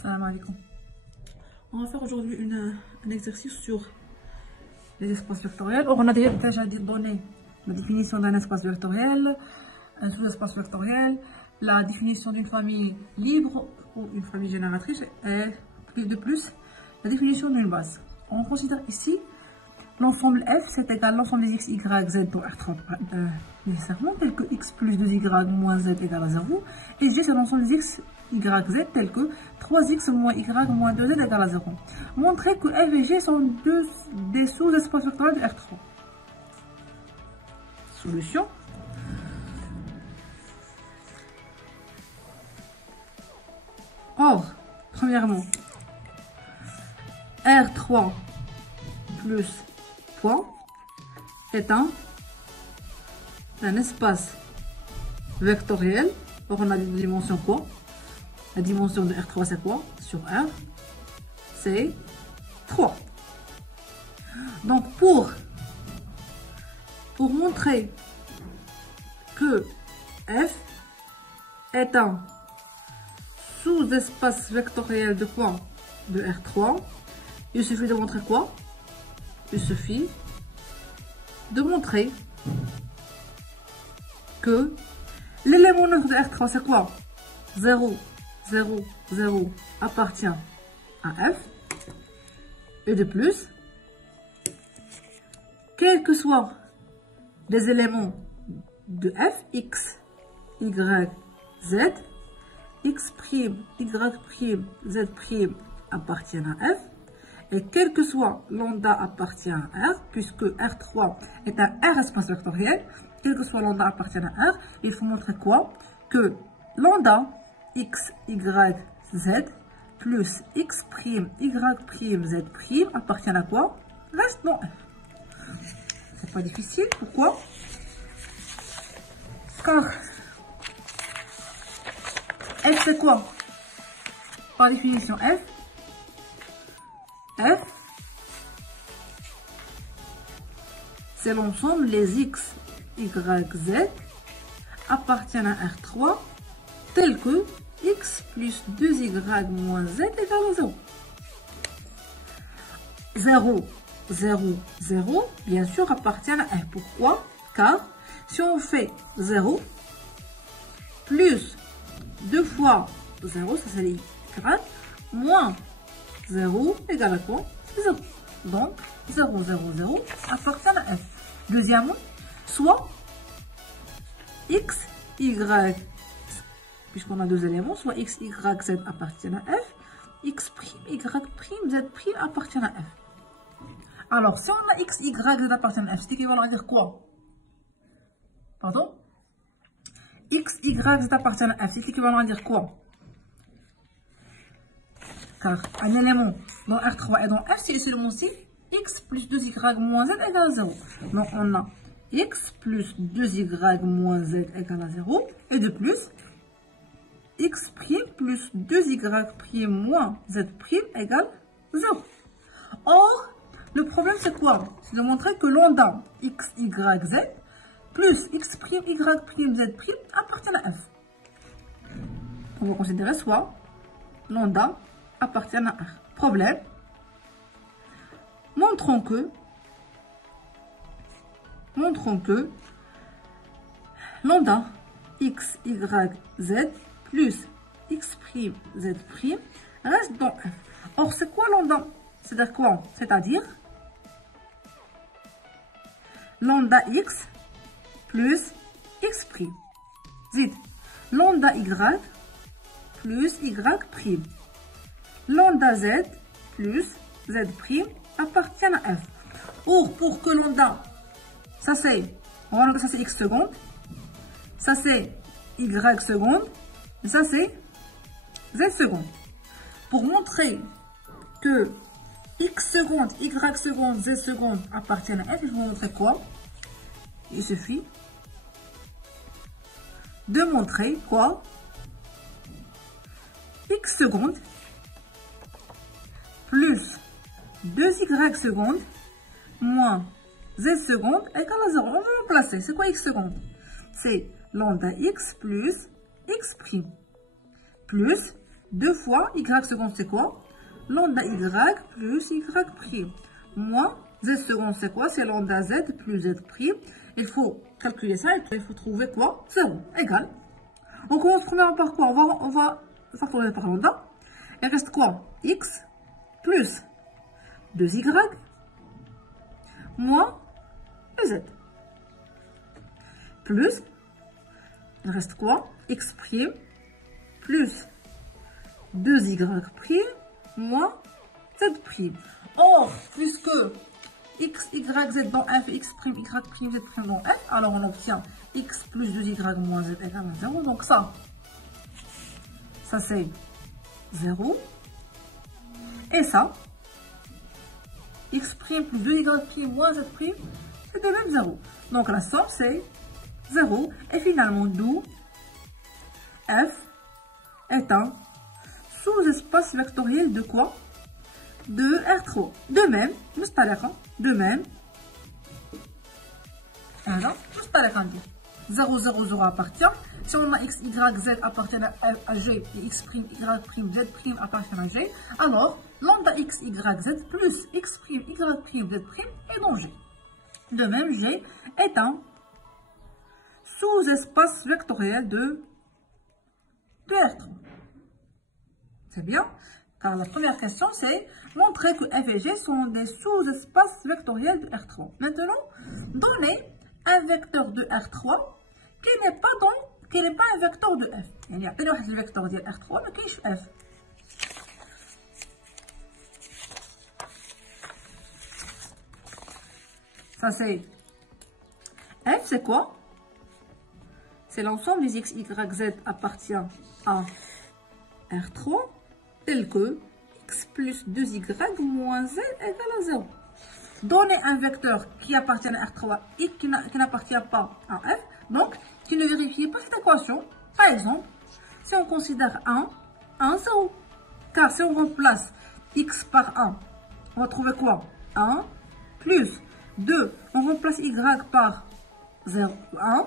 Salam alaikum. On va faire aujourd'hui un exercice sur les espaces vectoriels. On a déjà donné la définition d'un espace vectoriel, un sous-espace vectoriel, la définition d'une famille libre ou une famille génératrice et de plus la définition d'une base. On considère ici l'ensemble F, c'est égal à l'ensemble des x, y, z de R30 nécessairement, tel que x plus 2y moins z égale à 0. Et G, c'est l'ensemble des x, y, z, tel que 3x moins y moins 2z égale à 0. Montrer que F et G sont des sous-espaces vectoriels de R3. Solution. Or, premièrement, R3 plus point est un espace vectoriel. Or, on a des dimensions quoi? La dimension de R3 c'est quoi? Sur R, c'est 3. Donc, pour montrer que F est un sous-espace vectoriel de quoi? De R3, il suffit de montrer quoi? Il suffit de montrer que l'élément neutre de R3 c'est quoi? 0, 0, 0 appartient à F. Et de plus, quels que soient les éléments de F, x, y, z, x', y', z' appartiennent à F. Et quel que soit lambda appartient à R, puisque R3 est un R espace vectoriel, quel que soit lambda appartient à R, il faut montrer quoi? Que lambda x, y, z plus x', y', z' appartient à quoi? Reste dans F. C'est pas difficile. Pourquoi? Car F c'est quoi? Par définition F, c'est l'ensemble les x, y, z appartiennent à R3 tel que x plus 2y moins z égale à 0. 0, 0, 0, bien sûr, appartient à R. Pourquoi? Car si on fait 0 plus 2 fois 0, ça c'est les y, moins 0 égale à quoi? 0. Donc, 0, 0, 0 appartient à F. Deuxièmement, soit x, y, puisqu'on a deux éléments, soit x, y, z appartiennent à F, x', y', z' appartiennent à F. Alors, si on a x, y, z appartiennent à F, c'est équivalent à dire quoi? Pardon? X, y, z appartiennent à F, c'est équivalent à dire quoi? Car un élément dans R3 et dans F, c'est seulement si x plus 2y moins z égale à 0. Donc on a x plus 2y moins z égale à 0. Et de plus, x' plus 2y' moins z' égale 0. Or, le problème c'est quoi? C'est de montrer que lambda x, y, z plus x', y, z' appartient à F. On va considérer soit lambda appartient à R. Problème. Montrons que lambda x, y, z plus x', z' reste dans F. Or, c'est quoi lambda? C'est-à-dire quoi? C'est-à-dire lambda x plus x'. Zid. Lambda y plus y'. Lambda z plus z' appartient à F. Or, pour que lambda, ça c'est x seconde, ça c'est y seconde, et ça c'est z seconde. Pour montrer que x seconde, y seconde, z seconde appartiennent à F, je vais vous montrer quoi? Il suffit de montrer quoi? X seconde plus 2y seconde moins z seconde égale à 0. On va remplacer. C'est quoi x seconde? C'est lambda x plus x' plus 2 fois y seconde, c'est quoi? Lambda y plus y prime. Moins z seconde, c'est quoi? C'est lambda z plus z prime. Il faut calculer ça et il faut trouver quoi? 0 égal. On commence premièrement par quoi? On va factoriser par lambda. Il reste quoi? X plus 2y moins z. Plus, il reste quoi? X prime plus 2y prime moins z prime. Or, puisque x, y, z dans f, x prime, y prime, z prime dans f, alors on obtient x plus 2y moins z égale à 0. Donc ça c'est 0. Et ça, x prime plus 2y prime moins z prime, c'est de même 0. Donc la somme c'est 0. Et finalement, d'où f est un sous-espace vectoriel de quoi? De R3. De même, de même, alors, 0, 0, 0 appartient. Si on a x, y, z appartient à g et x prime, y prime, z prime appartient à g, alors lambda x, y, z plus x prime, y prime, z prime est dans g. De même, g est un sous-espace vectoriel de R3. C'est bien, car la première question c'est montrer que f et g sont des sous-espaces vectoriels de R3. Maintenant, donnez un vecteur de R3 qui n'est pas un vecteur de f. Il y a un vecteur de R3 mais qui est f. Ça c'est f, c'est quoi? C'est l'ensemble des x, y, z appartient à R3 tel que x plus 2y moins z égale à 0. Donnez un vecteur qui appartient à R3 et qui n'appartient pas à f, donc qui ne vérifie pas cette équation. Par exemple, si on considère 1, 0. Car si on remplace x par 1, on va trouver quoi? 1 plus 2, on remplace y par 0, 1,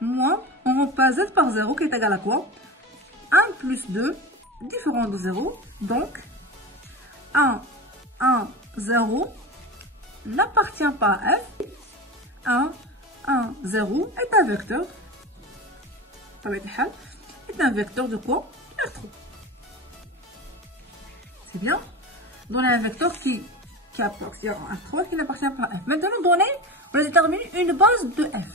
moins, on remplace z par 0 qui est égal à quoi? 1 plus 2, différent de 0, donc 1, 1, 0 n'appartient pas à f. 1, 1, 0 est un vecteur. Est un vecteur de quoi? R3. C'est bien. Donnez un vecteur qui appartient à R3 qui n'appartient pas à f. Maintenant, on va déterminer une base de f.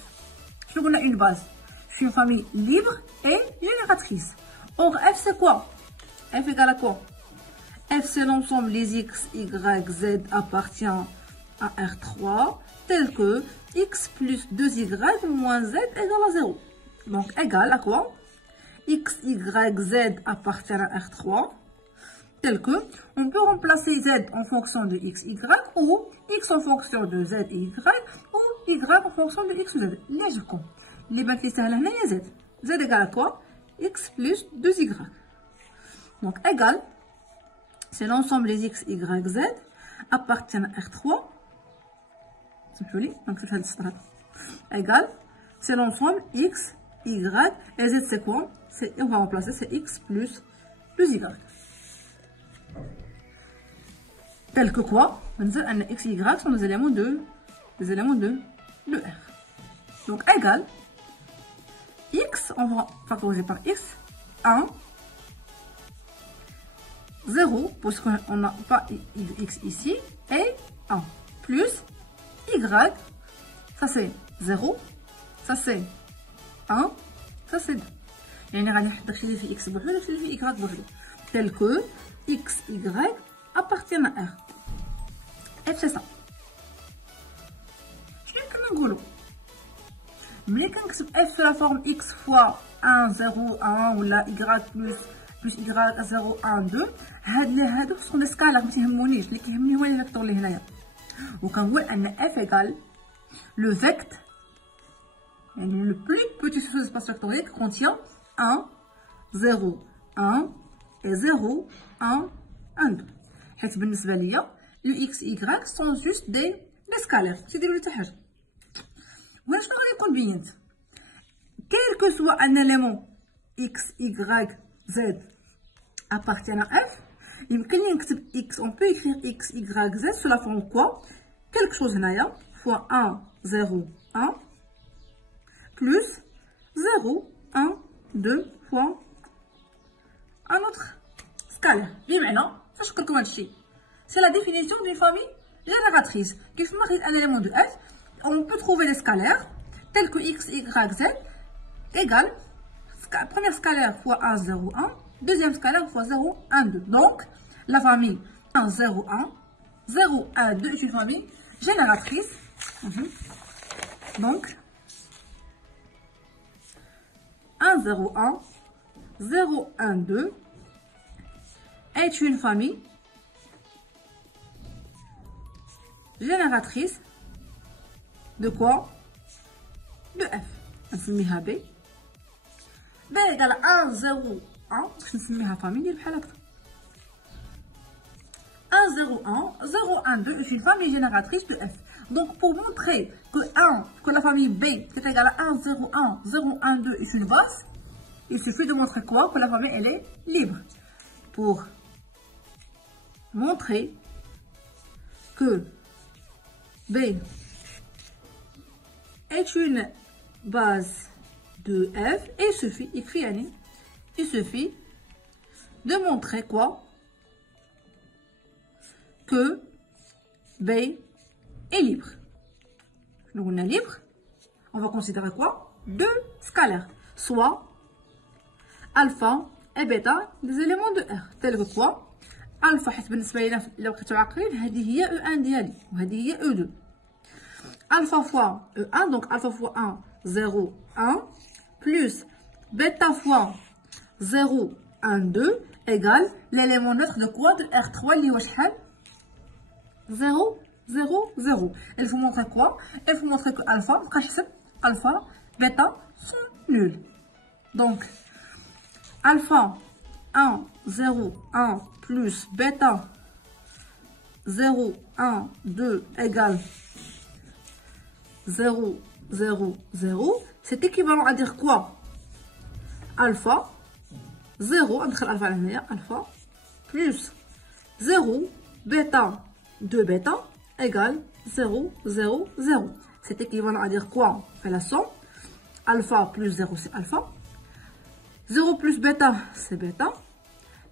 Je connais une base. Je suis une famille libre et génératrice. Or, f c'est quoi? F égale à quoi? F c'est l'ensemble des x, y, z appartient à R3 tel que x plus 2y moins z égale à 0. Donc égal à quoi? X, y, z appartient à R3 tel que on peut remplacer z en fonction de x, y ou x en fonction de z et y ou y en fonction de x ou z. ليجيكم اللي بانت لي سهله هنا هي z. Z égale à quoi? X plus 2y. Donc égal, c'est l'ensemble des x, y, z appartiennent à R3. C'est joli, donc c'est ça. Égal, c'est l'ensemble x, y et z c'est quoi? On va remplacer, c'est x plus 2y. Tel que quoi? X et y sont des éléments de R. Donc égal, x, on va factoriser par x, 1, 0, parce qu'on n'a pas x ici, et 1, plus y, ça c'est 0, ça c'est 1, ça c'est 2. يعني غادي ندخل في x بوحدو ندخل في y بوحدو. Tel que x, y appartiennent à R. F c'est ça. شنو كنا نقولو؟ ملي كنكتب f في la forme x fois 1 0 1 ولا y plus y 0 1 2 هادو سون دي سكالار ما تيهمونيش. اللي كيهمني هو الفيكتور اللي هنايا وكنقول ان f égale le vecteur يعني le plus petit sous-espace vectoriel qui contient 1 0 1 et 0 1 1 2 حيت بالنسبه ليا le x y sont juste des scalaires تيديروا لي حتى حاجه. وشنو غادي يكون بينت quel que soit un élément x y z appartient à f. X, on peut écrire x, y, z sous la forme quoi? Quelque chose là, fois 1, 0, 1, plus 0, 1, 2 fois un autre scalaire. Bien maintenant, c'est la définition d'une famille génératrice. Qui fait un élément de f, on peut trouver les scalaires tels que x, y, z égale première scalaire fois 1, 0, 1, deuxième scalaire fois 0, 1, 2. Donc, la famille 1, 0, 1, 0, 1, 2 est une famille génératrice. Donc, 1, 0, 1, 0, 1, 2 est une famille génératrice de quoi? De f. نسميها B. B égale 1, 0, 1. نسميها famille بحال هكا. 1, 0, 1, 0, 1, 2 est une famille génératrice de f. Donc, pour montrer que la famille B est égale à 1, 0, 1, 0, 1, 2 est une base, il suffit de montrer quoi? Que la famille, elle est libre. Pour montrer que B est une base de f, et il suffit de montrer quoi? Que B est libre. Donc on est libre, on va considérer quoi? Deux scalaires, soit alpha et bêta des éléments de R, tels que quoi? Alpha حيت بالنسبة لينا لو بقيتو عاقلين هذه هي E1 ديالي وهذه هي E2. Alpha fois E1, donc alpha fois 1, 0, 1, plus bêta fois 0, 1, 2 égale l'élément neutre de quoi? De R3 اللي هو شحال؟ 0, 0, 0. Il faut montrer quoi? Il faut montrer que alpha, alpha, bêta sont nuls. Donc, alpha 1, 0, 1 plus bêta 0, 1, 2 égale 0, 0, 0. C'est équivalent à dire quoi? Alpha 0, alpha plus 0, bêta 2 bêta égale 0, 0, 0. C'est équivalent à dire quoi? On fait la somme. Alpha plus 0, c'est alpha. 0 plus bêta, c'est bêta.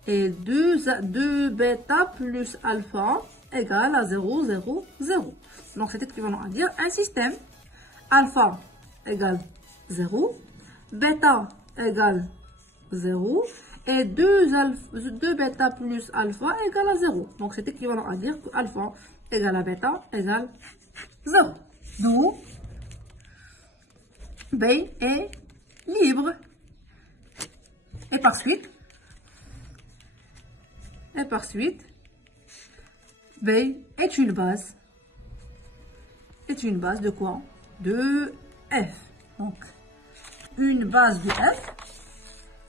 Et 2 bêta plus alpha égale à 0, 0, 0. Donc, c'est équivalent à dire un système. Alpha égale 0. Bêta égale 0. Et 2 bêta plus alpha égale à 0. Donc, c'est équivalent à dire que alpha égale à bêta égale 0. Donc, B est libre. Et par suite, B est une base. De quoi? De F. Donc, une base de F.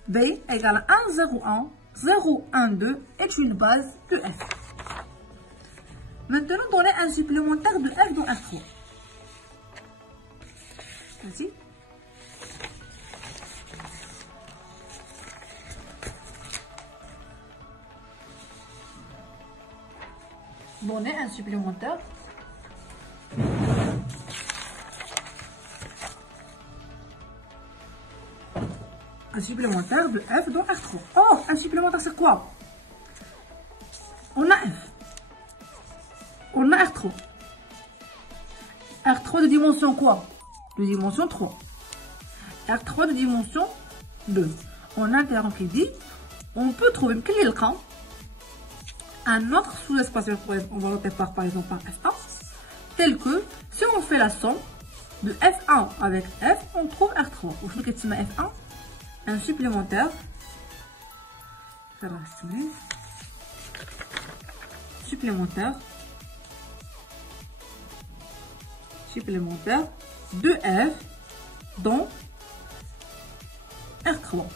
B égale 1, 0, 1, 0, 1, 2 est une base de F. Maintenant, donnez un supplémentaire de F dans F3. Vas-y. Donnez un supplémentaire. Un supplémentaire de F dans R3. Oh, un supplémentaire, c'est quoi? On a F. On a R3. R3 de dimension quoi? De dimension 3. R3 de dimension 2. On a un terme qui dit, on peut trouver un autre sous-espace, on va noter par exemple par F1, tel que si on fait la somme de F1 avec F, on trouve R3. Ou je vais mettre F1, un supplémentaire. Supplémentaire de F dans R3.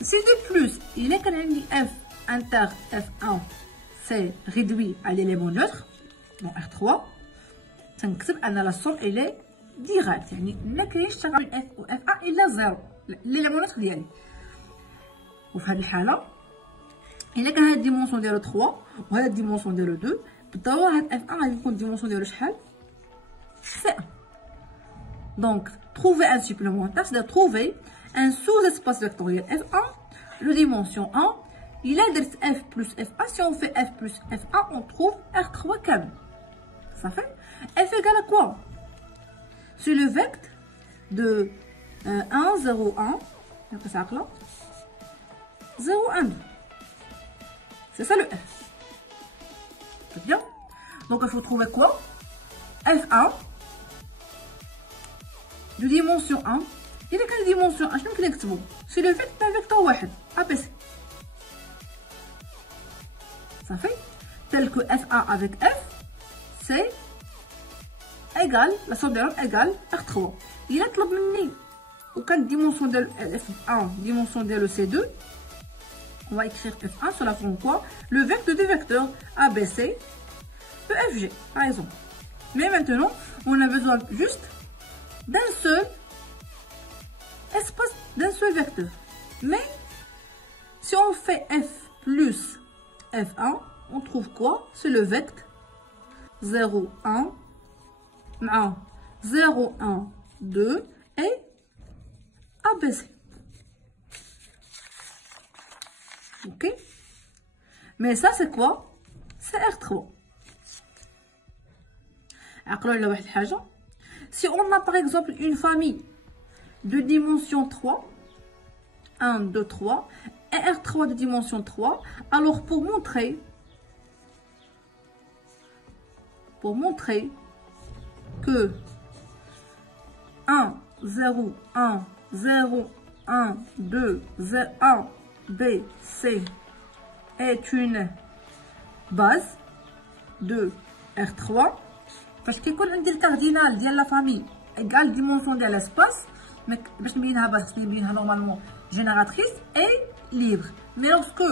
Si de plus, il est quand même dit F inter F1, c'est réduit à l'élément neutre, dans R3, ça veut dire que la somme elle est directe. يعني ما كاينش تغير F و F1 إلا 0 l'élément neutre ديالي. وفي هذه الحاله الا كان هاد الديمونسيون ديالو 3 وهاد الديمونسيون ديالو 2 بالضروره هاد اف 1 غادي يكون الديمونسيون ديالو شحال سي 1. دونك trouver un supplémentaire c'est de trouver un sous-espace vectoriel f1 le dimension 1 il a درت f plus f1 si on fait f plus f1 on trouve r3 كامل. Ça fait f égale à quoi? C'est le vecteur de 1 0 1 après ça là 0 1 2. C'est ça le f. Très bien. Donc il faut trouver quoi? f1 de dimension 1. Il est quelle dimension 1? Je vais vous c'est le vecteur d'un vecteur واحد ABC. Ça fait tel que f1 avec f c'est égal la somme de l'homme égale r3. Il a طلب مني وكان dimension de f1 dimension de le c2. On va écrire f1 sur la forme quoi? Le vecteur des vecteurs ABC EFG par exemple. Mais maintenant on a besoin juste d'un seul espace, d'un seul vecteur. Mais si on fait f plus f1, on trouve quoi? C'est le vecteur 0 1 0 1 2 et ABC. Ok? Mais ça c'est quoi? C'est R3. Si on a par exemple une famille de dimension 3, 1, 2, 3, et R3 de dimension 3, alors pour montrer que 1, 0, 1, 0, 1, 2, 0, 1, B, C est une base de R3. Parce que quand on dit le cardinal de la famille égale dimension de l'espace, mais normalement génératrice et libre. Mais lorsque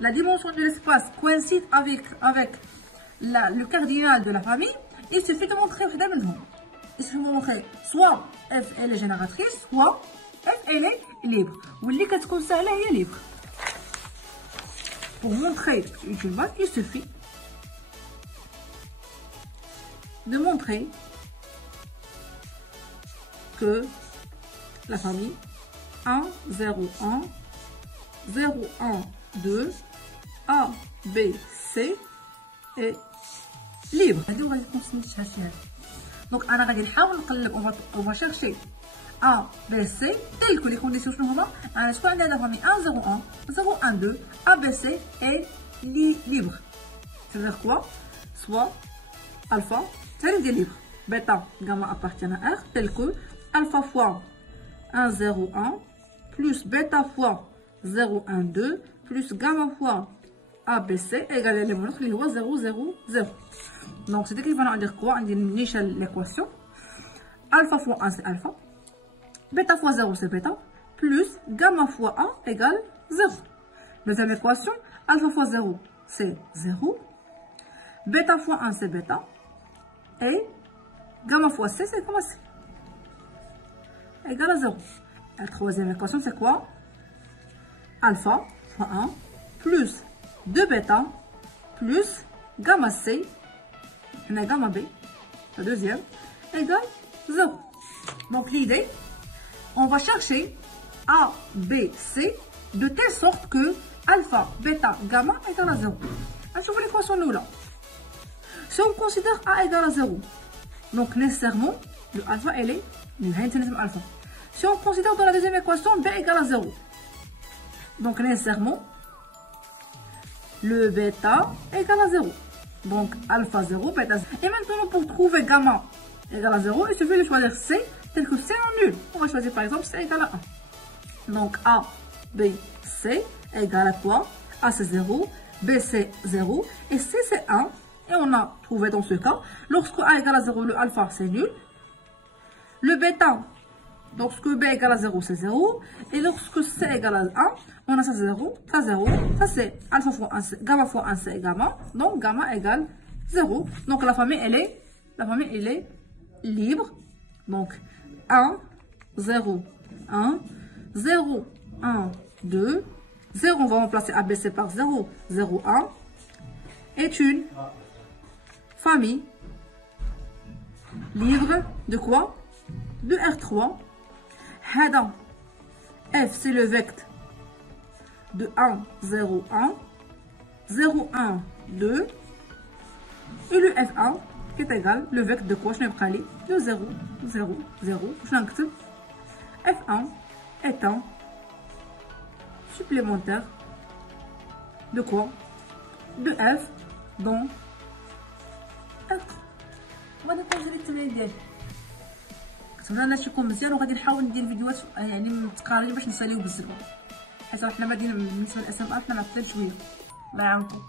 la dimension de l'espace coïncide avec le cardinal de la famille, il suffit de montrer il suffit de montrer soit f elle est génératrice, soit f elle est libre. Ou les quatre comme ça elle est libre. Pour montrer une base, il suffit de montrer que la famille 1, 0, 1, 0, 1, 2, A, B, C est libre. Donc, on va chercher A, B, C, telles que les conditions sont soit la famille 1, 0, 1, 0, 1, 2, A, B, C est libre. C'est-à-dire quoi? Soit alpha, c'est libre. Bêta, gamma appartient à R, tel que alpha fois 1, 0, 1, plus bêta fois 0, 1, 2, plus gamma fois ABC égale l'élément qui est 0, 0, 0. Donc, c'est équivalent à dire quoi? On dit l'équation. Alpha fois 1, c'est alpha. Bêta fois 0, c'est bêta. Plus gamma fois 1 égale 0. Deuxième équation, alpha fois 0, c'est 0. Bêta fois 1, c'est bêta. Et gamma fois C, c'est gamma C. Égale à 0. La troisième équation, c'est quoi? Alpha fois 1 plus 2 bêta plus gamma C, on a gamma B, la deuxième, égale 0. Donc l'idée, on va chercher A, B, C de telle sorte que alpha, bêta, gamma égale à 0. Alors, l'équation nous là. Si on considère A égale à 0, donc nécessairement, le alpha, elle est le alpha. Si on considère dans la deuxième équation B égale à 0, donc nécessairement, le bêta égale à 0. Donc alpha 0, bêta 0. Et maintenant, pour trouver gamma égale à 0, il suffit de choisir C, tel que C en nul. On va choisir par exemple C égale à 1. Donc A, B, C égale à quoi? A c'est 0, B c'est 0 et C c'est 1. Et on a trouvé dans ce cas, lorsque A égale à 0, le alpha c'est nul. Le bêta, lorsque B égale à 0, c'est 0. Et lorsque C égale à 1, on a ça 0, ça 0. Ça c'est alpha fois 1, gamma fois 1, c'est gamma. Donc gamma égale 0. Donc la famille, elle est libre. Donc 1, 0, 1, 0, 1, 2, 0, on va remplacer ABC par 0, 0, 1, est une famille libre de quoi? De R3. Hada, F, c'est le vecteur de 1, 0, 1, 0, 1, 2, et le F1 qui est égal, le vecteur de quoi? Je n'ai pas de 0, 0, 0. Je n'ai F1 est un supplémentaire de quoi? De F dans F. غادي نقول التمارين ديالي كتبنا انا شيكون مزيان وغادي نحاول ندير فيديوهات يعني متقاربه باش نساليو بزاف حيت حنا بالنسبه للاسم حنا معطلين شويه الله يعاونكم.